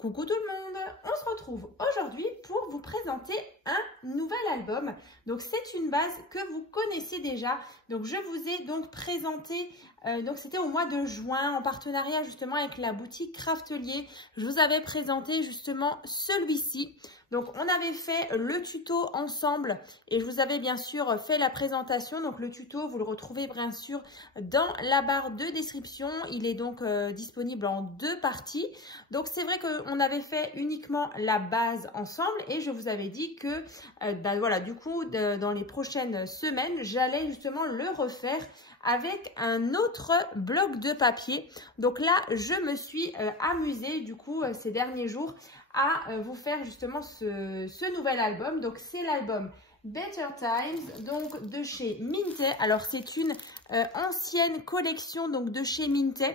Coucou tout le monde, on se retrouve aujourd'hui pour vous présenter un nouvel album. Donc c'est une base que vous connaissez déjà. Donc je vous ai donc présenté, donc c'était au mois de juin en partenariat justement avec la boutique Craftelier. Je vous avais présenté justement celui-ci. Donc on avait fait le tuto ensemble et je vous avais bien sûr fait la présentation. Donc le tuto vous le retrouvez bien sûr dans la barre de description. Il est donc disponible en deux parties. Donc c'est vrai qu'on avait fait uniquement la base ensemble et je vous avais dit que voilà, du coup dans les prochaines semaines j'allais justement le refaire avec un autre bloc de papier. Donc là je me suis amusée du coup ces derniers jours à vous faire justement ce nouvel album. Donc c'est l'album Better Times, donc de chez Minté. Alors c'est une ancienne collection donc de chez Minté.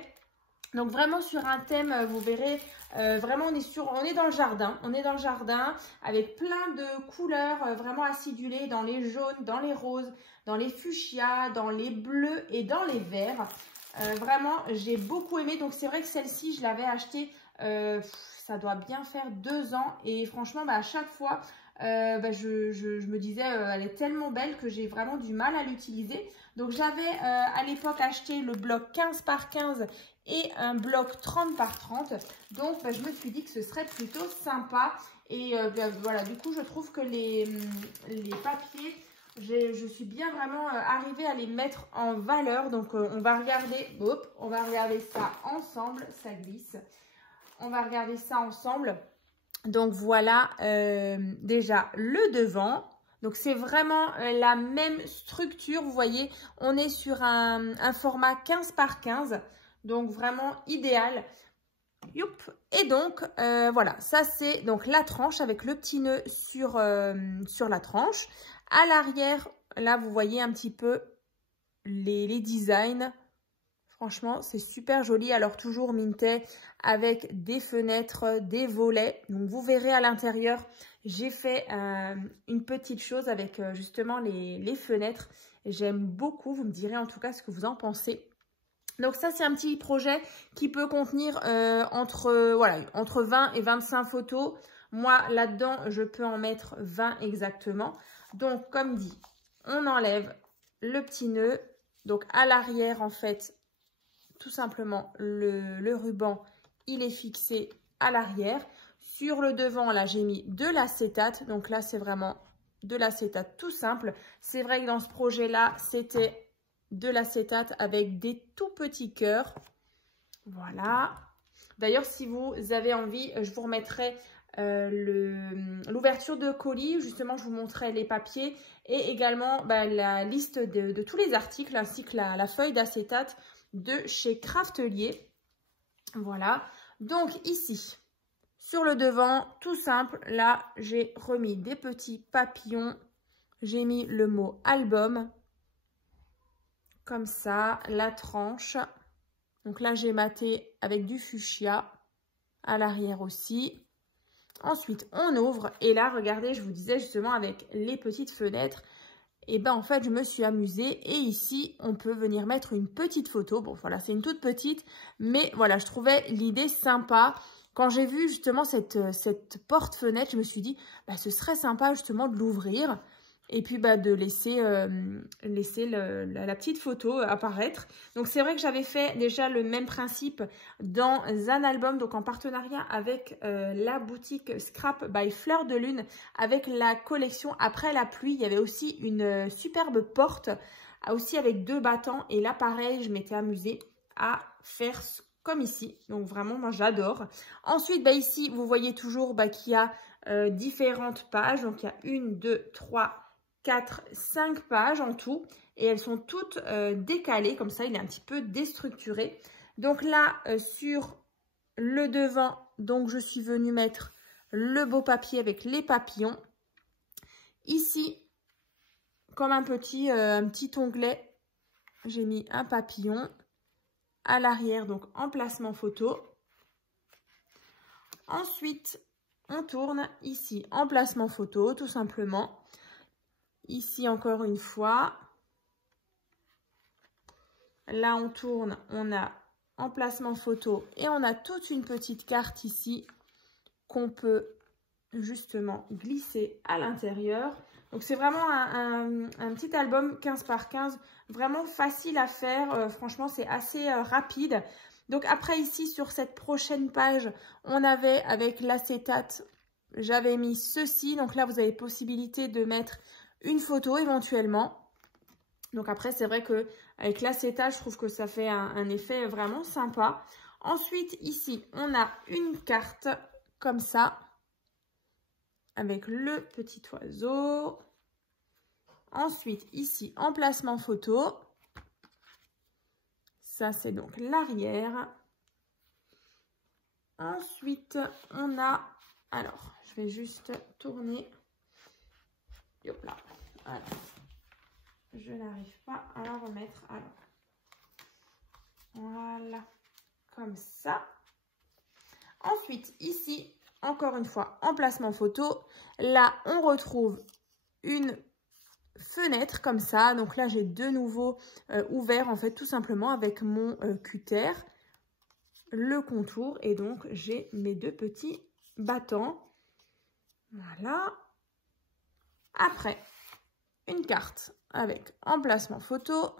Donc vraiment sur un thème, vous verrez, vraiment on est dans le jardin. On est dans le jardin avec plein de couleurs vraiment acidulées dans les jaunes, dans les roses, dans les fuchsias, dans les bleus et dans les verts. Vraiment, j'ai beaucoup aimé. Donc c'est vrai que celle-ci, je l'avais achetée, ça doit bien faire 2 ans. Et franchement, à chaque fois, je me disais, elle est tellement belle que j'ai vraiment du mal à l'utiliser. Donc j'avais à l'époque acheté le bloc 15 par 15 et un bloc 30 par 30. Donc je me suis dit que ce serait plutôt sympa. Et voilà, du coup je trouve que les papiers, je suis bien vraiment arrivée à les mettre en valeur. Donc on va regarder ça ensemble. Ça glisse. On va regarder ça ensemble. Donc voilà déjà le devant. Donc c'est vraiment la même structure. Vous voyez, on est sur un format 15 par 15. Donc vraiment idéal. Youp. Et donc voilà, ça c'est donc la tranche avec le petit nœud sur la tranche. À l'arrière, là vous voyez un petit peu les designs. Franchement, c'est super joli. Alors, toujours Minté avec des fenêtres, des volets. Donc, vous verrez à l'intérieur, j'ai fait une petite chose avec justement les fenêtres. J'aime beaucoup. Vous me direz en tout cas ce que vous en pensez. Donc, ça, c'est un petit projet qui peut contenir entre 20 et 25 photos. Moi, là-dedans, je peux en mettre 20 exactement. Donc, comme dit, on enlève le petit nœud. Donc, à l'arrière, en fait, tout simplement, le ruban, il est fixé à l'arrière. Sur le devant, là, j'ai mis de l'acétate. Donc là, c'est vraiment de l'acétate tout simple. C'est vrai que dans ce projet-là, c'était de l'acétate avec des tout petits cœurs. Voilà. D'ailleurs, si vous avez envie, je vous remettrai l'ouverture de colis. Justement, je vous montrerai les papiers et également la liste de tous les articles ainsi que la feuille d'acétate de chez Craftelier. Voilà. Donc ici, sur le devant, tout simple, là, j'ai remis des petits papillons. J'ai mis le mot album. Comme ça, la tranche. Donc là, j'ai maté avec du fuchsia. À l'arrière aussi. Ensuite, on ouvre. Et là, regardez, je vous disais justement avec les petites fenêtres. Et en fait, je me suis amusée. Et ici, on peut venir mettre une petite photo. Bon, voilà, c'est une toute petite. Mais voilà, je trouvais l'idée sympa. Quand j'ai vu justement cette porte-fenêtre, je me suis dit, ce serait sympa justement de l'ouvrir. Et puis de laisser la petite photo apparaître. Donc c'est vrai que j'avais fait déjà le même principe dans un album, donc en partenariat avec la boutique Scrap by Fleur de Lune, avec la collection Après la pluie. Il y avait aussi une superbe porte, aussi avec 2 battants. Et là pareil, je m'étais amusée à faire comme ici. Donc vraiment, moi j'adore. Ensuite, ici, vous voyez toujours qu'il y a différentes pages. Donc il y a 1, 2, 3, 4, 5 pages en tout et elles sont toutes décalées, comme ça il est un petit peu déstructuré. Donc là sur le devant, donc je suis venue mettre le beau papier avec les papillons. Ici, comme un petit onglet, j'ai mis un papillon. À l'arrière, donc emplacement photo. Ensuite, on tourne ici, emplacement photo, tout simplement. Ici, encore une fois. Là, on tourne, on a emplacement photo et on a toute une petite carte ici qu'on peut justement glisser à l'intérieur. Donc c'est vraiment un petit album 15 par 15, vraiment facile à faire. Franchement, c'est assez rapide. Donc après ici, sur cette prochaine page, on avait avec l'acétate, j'avais mis ceci. Donc là, vous avez possibilité de mettre une photo éventuellement. Donc après, c'est vrai que avec l'acétate, je trouve que ça fait un effet vraiment sympa. Ensuite, ici, on a une carte comme ça, avec le petit oiseau. Ensuite, ici, emplacement photo. Ça, c'est donc l'arrière. Ensuite, on a... Alors, je vais juste tourner. Hop là. Alors, je n'arrive pas à la remettre. Alors, voilà. Comme ça. Ensuite, ici, encore une fois, emplacement photo. Là, on retrouve une fenêtre comme ça. Donc là, j'ai de nouveau ouvert, en fait, tout simplement avec mon cutter, le contour. Et donc, j'ai mes deux petits battants. Voilà. Après, une carte avec emplacement photo.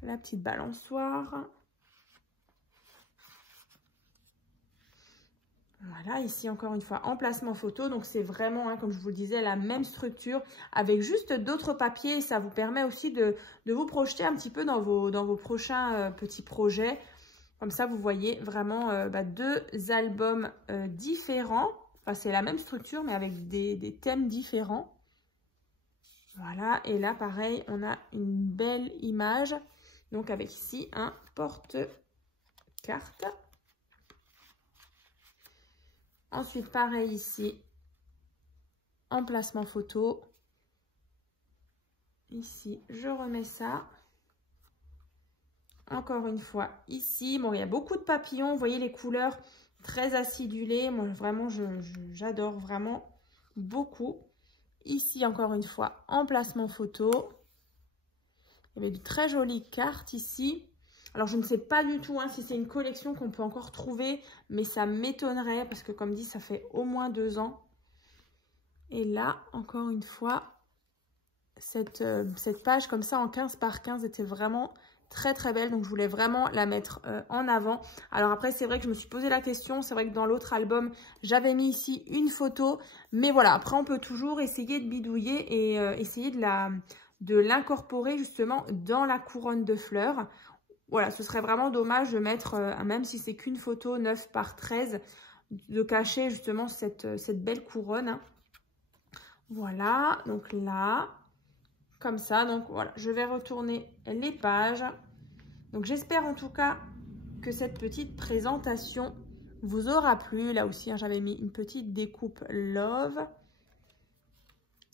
La petite balançoire. Voilà, ici encore une fois, emplacement photo. Donc c'est vraiment, hein, comme je vous le disais, la même structure avec juste d'autres papiers. Et ça vous permet aussi de vous projeter un petit peu dans vos prochains petits projets. Comme ça, vous voyez vraiment deux albums différents. Enfin, c'est la même structure, mais avec des thèmes différents. Voilà, et là, pareil, on a une belle image. Donc avec ici un porte-carte. Ensuite, pareil ici, emplacement photo. Ici, je remets ça. Encore une fois, ici. Bon, il y a beaucoup de papillons. Vous voyez les couleurs très acidulées. Moi, vraiment, j'adore vraiment beaucoup. Ici, encore une fois, emplacement photo. Il y avait de très jolies cartes ici. Alors, je ne sais pas du tout hein, si c'est une collection qu'on peut encore trouver, mais ça m'étonnerait parce que, comme dit, ça fait au moins 2 ans. Et là, encore une fois, cette page comme ça en 15 par 15 était vraiment très très belle. Donc, je voulais vraiment la mettre en avant. Alors après, c'est vrai que je me suis posé la question. C'est vrai que dans l'autre album, j'avais mis ici une photo. Mais voilà, après, on peut toujours essayer de bidouiller et essayer de l'incorporer justement dans la couronne de fleurs. Voilà, ce serait vraiment dommage de mettre, même si c'est qu'une photo 9 par 13, de cacher justement cette belle couronne. Voilà, donc là, comme ça. Donc voilà, je vais retourner les pages. Donc j'espère en tout cas que cette petite présentation vous aura plu. Là aussi, hein, j'avais mis une petite découpe Love.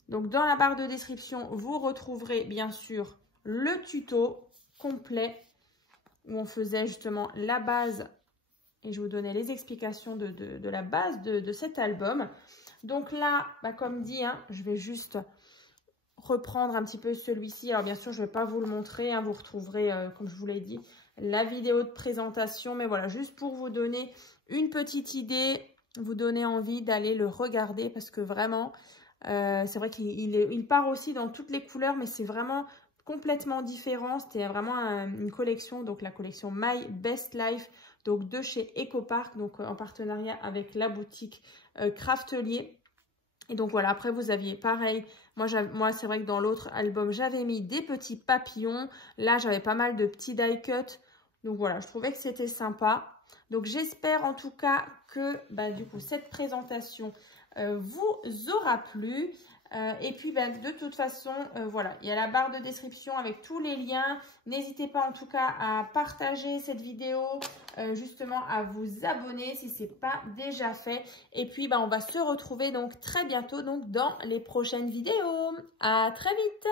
Donc dans la barre de description, vous retrouverez bien sûr le tuto complet où on faisait justement la base et je vous donnais les explications de la base de cet album. Donc là, comme dit, hein, je vais juste reprendre un petit peu celui-ci. Alors bien sûr, je ne vais pas vous le montrer, hein, vous retrouverez, comme je vous l'ai dit, la vidéo de présentation. Mais voilà, juste pour vous donner une petite idée, vous donner envie d'aller le regarder parce que vraiment, c'est vrai qu'il part aussi dans toutes les couleurs, mais c'est vraiment complètement différent. C'était vraiment une collection, donc la collection My Best Life, donc de chez EcoPark, donc en partenariat avec la boutique Craftelier. Et donc voilà, après vous aviez pareil, moi c'est vrai que dans l'autre album j'avais mis des petits papillons, là j'avais pas mal de petits die cut, donc voilà, je trouvais que c'était sympa. Donc j'espère en tout cas que du coup cette présentation vous aura plu. Et puis de toute façon, voilà, il y a la barre de description avec tous les liens. N'hésitez pas en tout cas à partager cette vidéo, justement à vous abonner si ce n'est pas déjà fait. Et puis on va se retrouver donc très bientôt donc, dans les prochaines vidéos. À très vite!